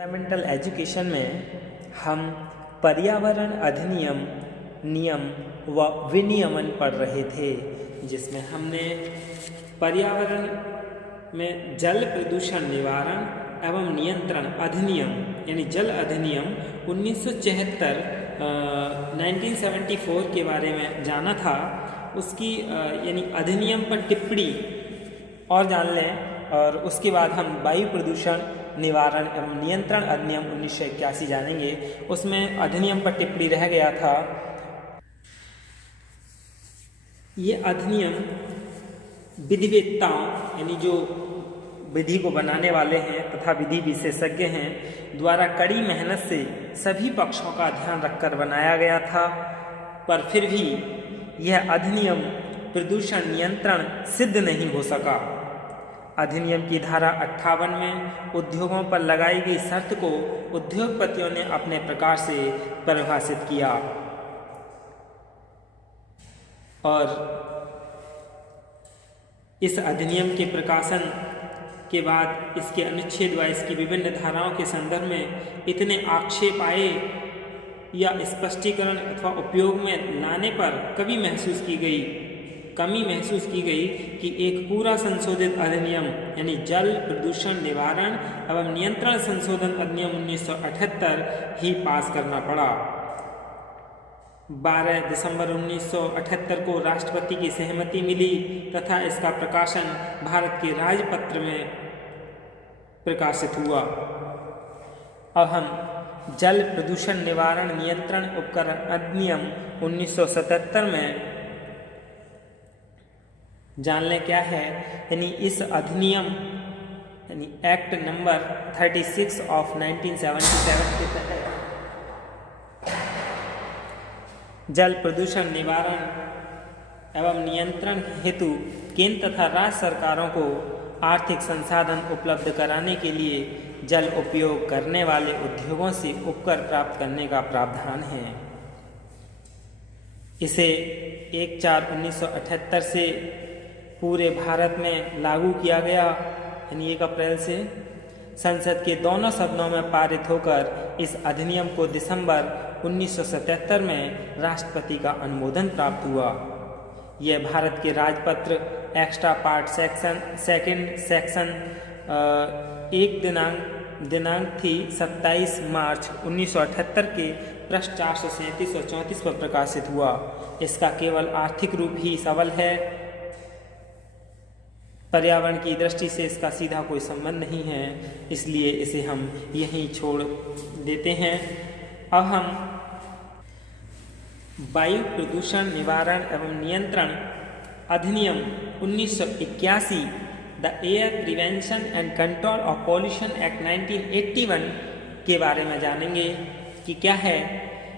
Environmental education में हम पर्यावरण अधिनियम, नियम व विनियमन पढ़ रहे थे, जिसमें हमने पर्यावरण में जल प्रदूषण निवारण एवं नियंत्रण अधिनियम यानी जल अधिनियम 1974 1974 के बारे में जाना था। उसकी यानी अधिनियम पर टिप्पणी और जान लें, और उसके बाद हम वायु प्रदूषण निवारण एवं नियंत्रण अधिनियम 1981 जानेंगे। उसमें अधिनियम पर टिप्पणी रह गया था। ये अधिनियम विधिवेत्ताओं यानी जो विधि को बनाने वाले हैं तथा विधि विशेषज्ञ हैं द्वारा कड़ी मेहनत से सभी पक्षों का ध्यान रखकर बनाया गया था, पर फिर भी यह अधिनियम प्रदूषण नियंत्रण सिद्ध नहीं हो सका। अधिनियम की धारा 58 में उद्योगों पर लगाई गई शर्त को उद्योगपतियों ने अपने प्रकार से परिभाषित किया और इस अधिनियम के प्रकाशन के बाद इसके अनुच्छेद व इसकी विभिन्न धाराओं के संदर्भ में इतने आक्षेप आए या स्पष्टीकरण अथवा उपयोग में लाने पर कमी महसूस की गई कि एक पूरा संशोधित अधिनियम यानी जल प्रदूषण निवारण एवं नियंत्रण संशोधन अधिनियम 1978 ही पास करना पड़ा। 12 दिसंबर 1978 को राष्ट्रपति की सहमति मिली तथा इसका प्रकाशन भारत के राजपत्र में प्रकाशित हुआ। अब हम जल प्रदूषण निवारण नियंत्रण उपकरण अधिनियम 1977 में जान लें क्या है। यानी इस अधिनियम यानी एक्ट नंबर 36 ऑफ 1977 के तहत जल प्रदूषण निवारण एवं नियंत्रण हेतु केंद्र तथा राज्य सरकारों को आर्थिक संसाधन उपलब्ध कराने के लिए जल उपयोग करने वाले उद्योगों से उपकर प्राप्त करने का प्रावधान है। इसे 1/4/1978 से पूरे भारत में लागू किया गया, यानी 1 अप्रैल से। संसद के दोनों सदनों में पारित होकर इस अधिनियम को दिसंबर 1977 में राष्ट्रपति का अनुमोदन प्राप्त हुआ। यह भारत के राजपत्र एक्स्ट्रा पार्ट सेकंड सेक्शन 1 दिनांक थी 27 मार्च 1978 के पृष्ठ 437 और 34 पर प्रकाशित हुआ। इसका केवल आर्थिक रूप ही सबल है, पर्यावरण की दृष्टि से इसका सीधा कोई संबंध नहीं है, इसलिए इसे हम यहीं छोड़ देते हैं। अब हम वायु प्रदूषण निवारण एवं नियंत्रण अधिनियम 1981 the air prevention and control of pollution act 1981 के बारे में जानेंगे कि क्या है,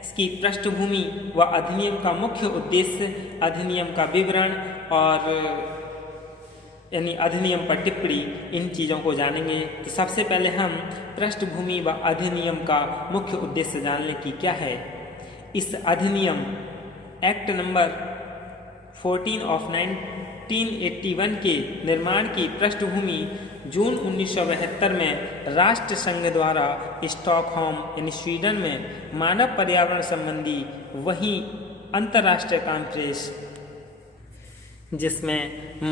इसकी पृष्ठभूमि व अधिनियम का मुख्य उद्देश्य, अधिनियम का विवरण और यानी अधिनियम पर टिप्पणी, इन चीज़ों को जानेंगे। तो सबसे पहले हम पृष्ठभूमि व अधिनियम का मुख्य उद्देश्य जान लें कि क्या है। इस अधिनियम एक्ट नंबर 14 ऑफ 1981 के निर्माण की पृष्ठभूमि जून 1972 में राष्ट्र संघ द्वारा स्टॉकहोम यानी स्वीडन में मानव पर्यावरण संबंधी वही अंतर्राष्ट्रीय कॉन्फ्रेंस जिसमें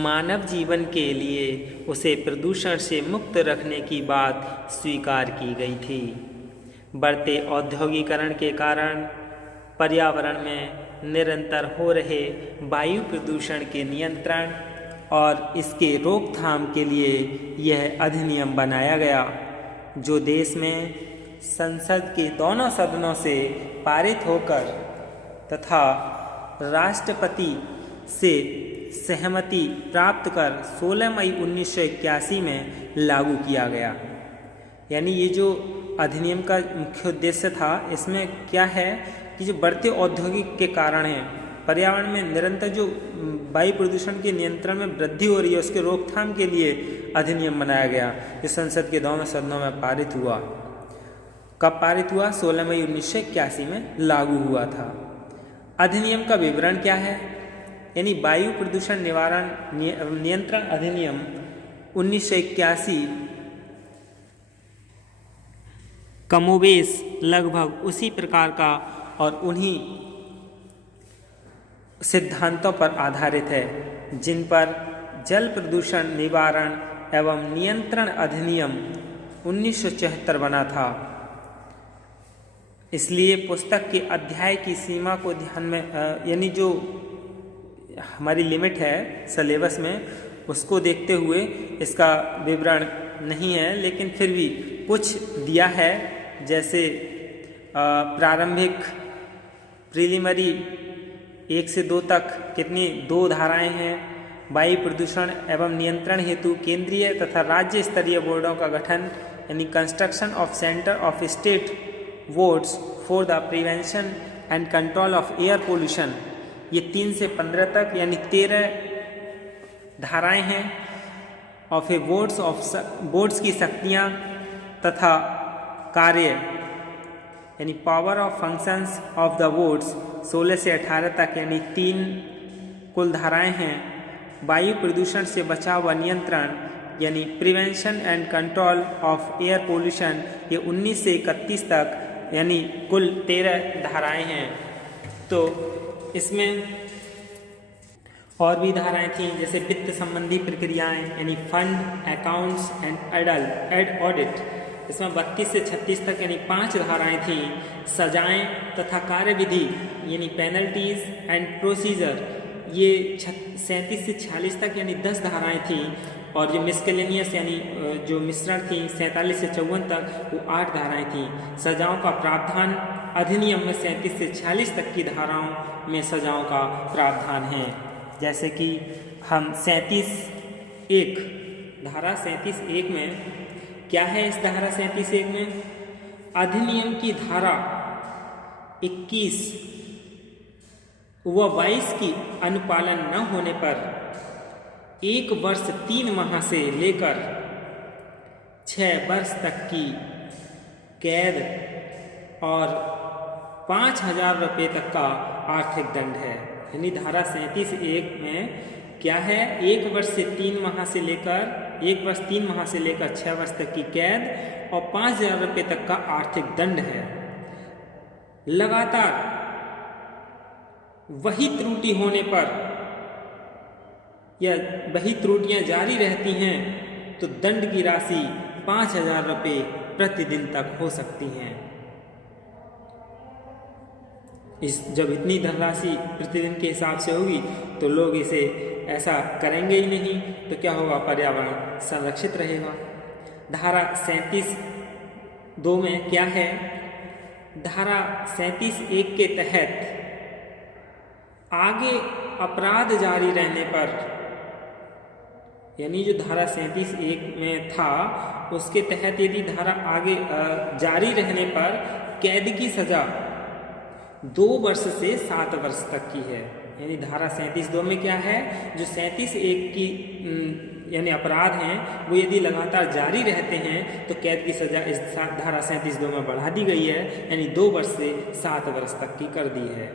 मानव जीवन के लिए उसे प्रदूषण से मुक्त रखने की बात स्वीकार की गई थी। बढ़ते औद्योगिकरण के कारण पर्यावरण में निरंतर हो रहे वायु प्रदूषण के नियंत्रण और इसके रोकथाम के लिए यह अधिनियम बनाया गया, जो देश में संसद के दोनों सदनों से पारित होकर तथा राष्ट्रपति से सहमति प्राप्त कर 16 मई 1981 में लागू किया गया। यानी ये जो अधिनियम का मुख्य उद्देश्य था, इसमें क्या है कि जो बढ़ते औद्योगिक के कारण है पर्यावरण में निरंतर जो वायु प्रदूषण के नियंत्रण में वृद्धि हो रही है, उसके रोकथाम के लिए अधिनियम बनाया गया, जो संसद के दोनों सदनों में पारित हुआ। कब पारित हुआ? 16 मई 1981 में लागू हुआ था। अधिनियम का विवरण क्या है? यानी वायु प्रदूषण निवारण नियंत्रण अधिनियम 1981 कमोबेश लगभग उसी प्रकार का और उन्हीं सिद्धांतों पर आधारित है जिन पर जल प्रदूषण निवारण एवं नियंत्रण अधिनियम 1974 बना था। इसलिए पुस्तक के अध्याय की सीमा को ध्यान में यानी जो हमारी लिमिट है सिलेबस में उसको देखते हुए इसका विवरण नहीं है, लेकिन फिर भी कुछ दिया है। जैसे प्रारंभिक प्रीलिमिनरी 1 से 2 तक कितनी 2 धाराएं हैं। वायु प्रदूषण एवं नियंत्रण हेतु केंद्रीय तथा राज्य स्तरीय बोर्डों का गठन यानी construction of centre of state boards for the prevention and control of air pollution, ये 3 से 15 तक यानी 13 धाराएं हैं। ऑफ ए बोर्ड्स की शक्तियाँ तथा कार्य यानी power of functions of the boards 16 से 18 तक यानी 3 कुल धाराएं हैं। वायु प्रदूषण से बचाव व नियंत्रण यानी prevention and control of air pollution, ये 19 से 31 तक यानी कुल 13 धाराएं हैं। तो इसमें और भी धाराएं थीं, जैसे वित्त संबंधी प्रक्रियाएं यानी फंड, अकाउंट्स एंड ऑडिट, इसमें 32 से 36 तक यानी 5 धाराएं थीं। सजाएं तथा कार्यविधि यानी पेनल्टीज एंड प्रोसीजर, ये 37 से 46 तक यानी 10 धाराएं थीं। और जो मिसकेलेनियस यानी जो मिश्रण थी 47 से 54 तक वो 8 धाराएं थीं। सजाओं का प्रावधान अधिनियम में 37 से 46 तक की धाराओं में सजाओं का प्रावधान है। जैसे कि हम 37(1) धारा 37(1) में क्या है, इस धारा 37(1) में अधिनियम की धारा 21 व 22 की अनुपालन न होने पर 1 वर्ष 3 माह से लेकर 6 वर्ष तक की कैद और 5,000 रुपये तक का आर्थिक दंड है। यानी धारा 37(1) में क्या है, 1 वर्ष 3 माह से लेकर 6 वर्ष तक की कैद और 5,000 रुपये तक का आर्थिक दंड है। लगातार वही त्रुटि होने पर या वही त्रुटियां जारी रहती हैं तो दंड की राशि 5,000 रुपये प्रतिदिन तक हो सकती हैं। जब इतनी धनराशि प्रतिदिन के हिसाब से होगी तो लोग इसे ऐसा करेंगे ही नहीं, तो क्या होगा, पर्यावरण संरक्षित रहेगा। धारा 37(2) में क्या है, धारा 37(1) के तहत आगे अपराध जारी रहने पर, यानी जो धारा 37(1) में था उसके तहत यदि धारा आगे जारी रहने पर कैद की सजा 2 वर्ष से 7 वर्ष तक की है। यानी धारा 37(2) में क्या है, जो 37(1) की यानी अपराध हैं वो यदि लगातार जारी रहते हैं तो कैद की सजा इस धारा 37(2) में बढ़ा दी गई है, यानी 2 वर्ष से 7 वर्ष तक की कर दी है।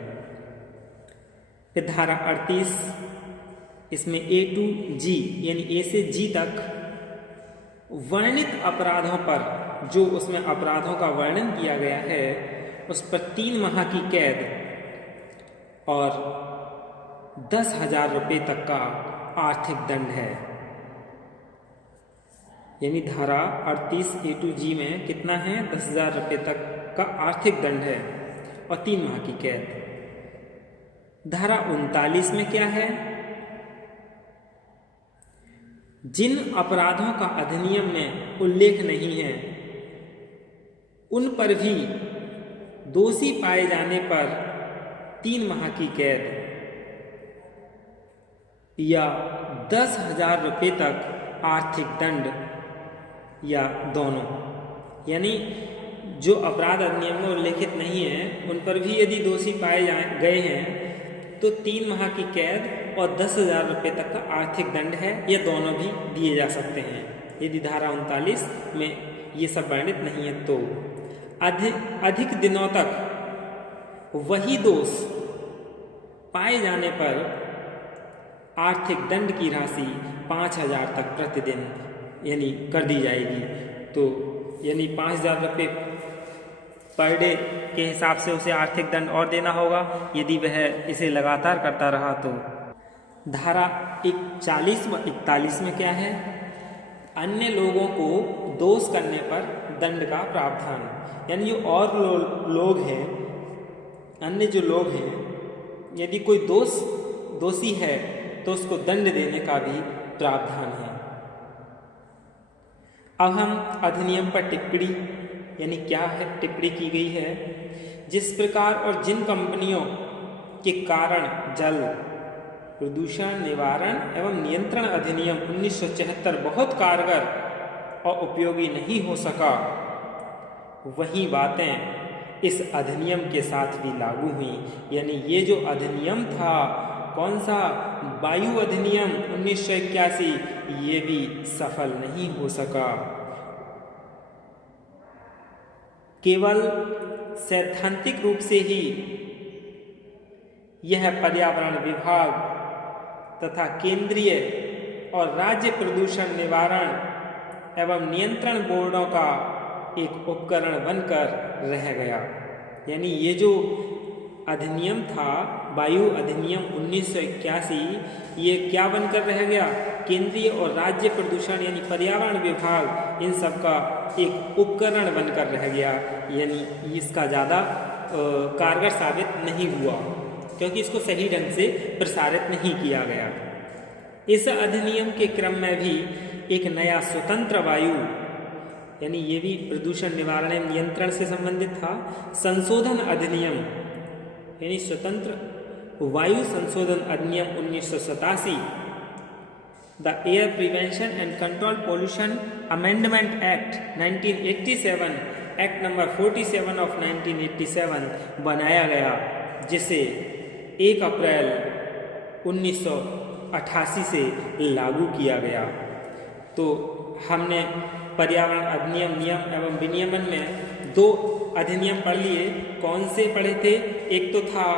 फिर धारा 38, इसमें A to G यानी A से G तक वर्णित अपराधों पर, जो उसमें अपराधों का वर्णन किया गया है उस पर 3 माह की कैद और 10,000 रुपये तक का आर्थिक दंड है। यानी धारा 38 A to G में कितना है, 10,000 रुपये तक का आर्थिक दंड है और 3 माह की कैद। धारा 39 में क्या है, जिन अपराधों का अधिनियम में उल्लेख नहीं है उन पर भी दोषी पाए जाने पर 3 माह की कैद या 10,000 रुपये तक आर्थिक दंड या दोनों। यानी जो अपराध अधिनियम में उल्लेखित नहीं है उन पर भी यदि दोषी पाए गए हैं तो 3 माह की कैद और 10,000 रुपये तक का आर्थिक दंड है, ये दोनों भी दिए जा सकते हैं। यदि धारा 39 में ये सब वर्णित नहीं है तो अधिक दिनों तक वही दोष पाए जाने पर आर्थिक दंड की राशि 5,000 तक प्रतिदिन यानी कर दी जाएगी। तो यानी 5,000 रुपये पर डे के हिसाब से उसे आर्थिक दंड और देना होगा यदि वह इसे लगातार करता रहा तो। धारा 40 व 41 में क्या है? अन्य लोगों को दोष करने पर दंड का प्रावधान, यानी जो और लोग हैं, अन्य जो लोग हैं, यदि कोई दोषी है तो उसको दंड देने का भी प्रावधान है। अब हम अधिनियम पर टिप्पणी, यानी क्या है टिप्पणी की गई है। जिस प्रकार और जिन कंपनियों के कारण जल प्रदूषण निवारण एवं नियंत्रण अधिनियम 1976 बहुत कारगर और उपयोगी नहीं हो सका, वही बातें इस अधिनियम के साथ भी लागू हुई। यानी ये जो अधिनियम था, कौन सा? वायु अधिनियम 1981, ये भी सफल नहीं हो सका। केवल सैद्धांतिक रूप से ही यह पर्यावरण विभाग तथा केंद्रीय और राज्य प्रदूषण निवारण एवं नियंत्रण बोर्डों का एक उपकरण बनकर रह गया। यानी ये जो अधिनियम था, वायु अधिनियम 1981, ये क्या बनकर रह गया? केंद्रीय और राज्य प्रदूषण यानी पर्यावरण विभाग, इन सब का एक उपकरण बनकर रह गया। यानी इसका ज़्यादा कारगर साबित नहीं हुआ क्योंकि इसको सही ढंग से प्रसारित नहीं किया गया। इस अधिनियम के क्रम में भी एक नया स्वतंत्र वायु, यानी ये भी प्रदूषण निवारण एवं नियंत्रण से संबंधित था, संशोधन अधिनियम यानी स्वतंत्र वायु संशोधन अधिनियम 1987, the air prevention and control pollution amendment act 1987, act number 47 of 1987 बनाया गया, जिसे 1 अप्रैल 1988 से लागू किया गया। तो हमने पर्यावरण अधिनियम नियम एवं विनियमन में 2 अधिनियम पढ़ लिए। कौन से पढ़े थे? एक तो था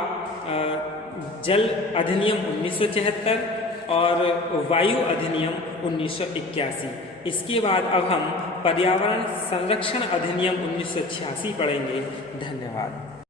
जल अधिनियम 1976 और वायु अधिनियम 1981। इसके बाद अब हम पर्यावरण संरक्षण अधिनियम 1986 पढ़ेंगे। धन्यवाद।